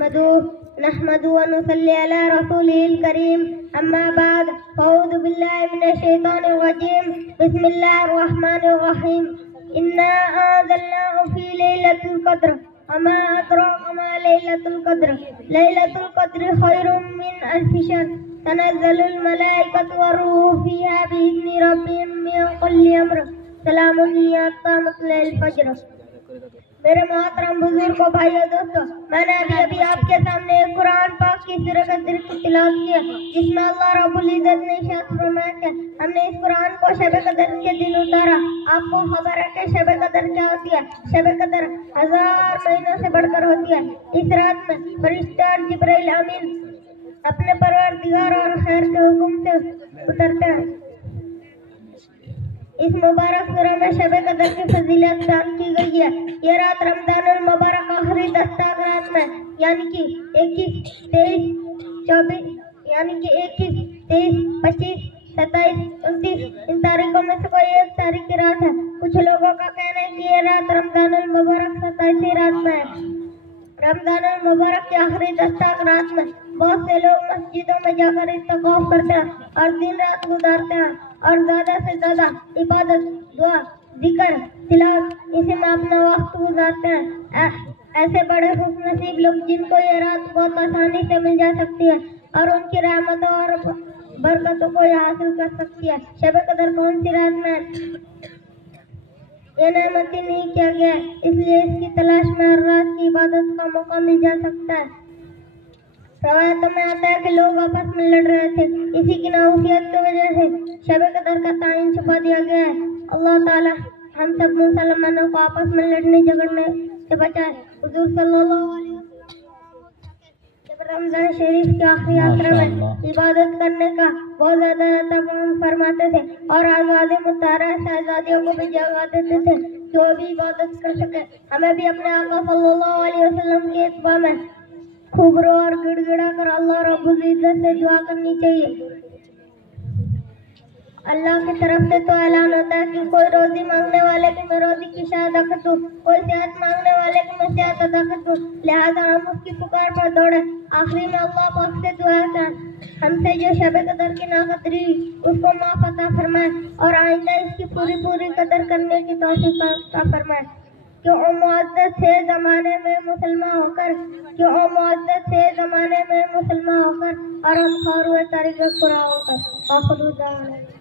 نحمده ونصلي على رسوله الكريم أما بعد فأعوذ بالله من الشيطان الرجيم بسم الله الرحمن الرحيم إنا أنزلناه في ليلة القدر وما أدراك ما ليلة القدر ليلة القدر خير من ألف شهر تنزل الملائكة والروح فيها بإذن ربهم من كل أمر سلام هي حتى مطلع الفجر. میرے محترم بزرگوں بھائیوں دوستوں، میں نے ابھی آپ کے سامنے قرآن پاک کی سورہ قدر کی تلاوت کی ہے، جس میں اللہ رب العزت نے ارشاد فرمایا کہ ہم نے اس قرآن کو شب قدر کے دن اتارا. آپ کو خبر ہے کہ شب قدر کیا ہوتی ہے؟ شب قدر 1000 مہینوں سے بڑھ کر ہوتی ہے. اس رات میں فرشتہ جبرائیل امین اپنے پروردگار اور خیر کے حکم سے اترتے ہیں. اس مبارک سورہ میں شب قدر کی فضیلت بیان کی گئی ہے. یہ رات رمضان المبارک آخری 10 رات میں یعنی کہ 21، 23، 24 یعنی کہ 21، 23، 25، 27، 29 ان تاریخوں میں سے کوئی ایک تاریخ کی رات ہے. کچھ لوگوں کا کہنا ہے کہ یہ رات رمضان المبارک 27 رات میں ہے. رمضان المبارک کی آخری 10 رات میں بہت سے لوگ مسجدوں میں جا کر اعتکاف کرتے ہیں اور دن رات گزارتے ہیں اور زیادہ سے زیادہ عبادت، دعا، ذکر، تلاوت اسی میں اپنا وقت گزارتے ہیں. ایسے بڑے خوش نصیب لوگ جن کو یہ رات بہت آسانی سے مل جا سکتی ہے اور ان کی رحمتوں اور برکتوں کو یہ حاصل کر سکتی ہے. شب قدر کون سی رات میں یہ نعمت ہی نہیں کیا گیا، اس لیے اس کی تلاش میں ہر رات کی عبادت کا موقع مل جا سکتا ہے. روایتوں میں آتا ہے کہ لوگ آپس میں لڑ رہے تھے، اسی کی نااہلیت کی وجہ سے شب قدر کا تعین چھپا دیا گیا ہے. اللہ تعالی ہم سب مسلمانوں کو آپس میں لڑنے جھگڑنے سے بچائے. حضور صلی اللہ علیہ وسلم جب رمضان شریف کے آخری آخر میں عبادت کرنے کا بہت زیادہ اہتمام فرماتے تھے اور آزاد مطہرہ شہزادیوں کو بھی جگا دیتے تھے کہ وہ بھی عبادت کر سکے. ہمیں بھی اپنے آقا صلی اللہ علیہ وسلم کی اتباع میں خوب رو اور گڑ گڑا کر اللہ رب العزت سے دعا کرنی چاہیے. اللہ کی طرف سے تو اعلان ہوتا ہے کہ کوئی روزی مانگنے والے کی میں روزی کی شاہ ادا کر دوں، کوئی صحت مانگنے والے کی میں صحت ادا کر دوں، لہذا ہم اس کی پکار پر دوڑے. آخری میں اللہ پاک سے دعا کریں ہم سے جو شب قدر کی ناقدری اس کو معاف عطا فرمائے اور آئندہ اس کی پوری قدر کرنے کی توفیق عطا فرمائے. کہ او معزز سے زمانے میں مسلمان ہو کر اور ہم خار ہوئے طریقہ قرآن ہو کر.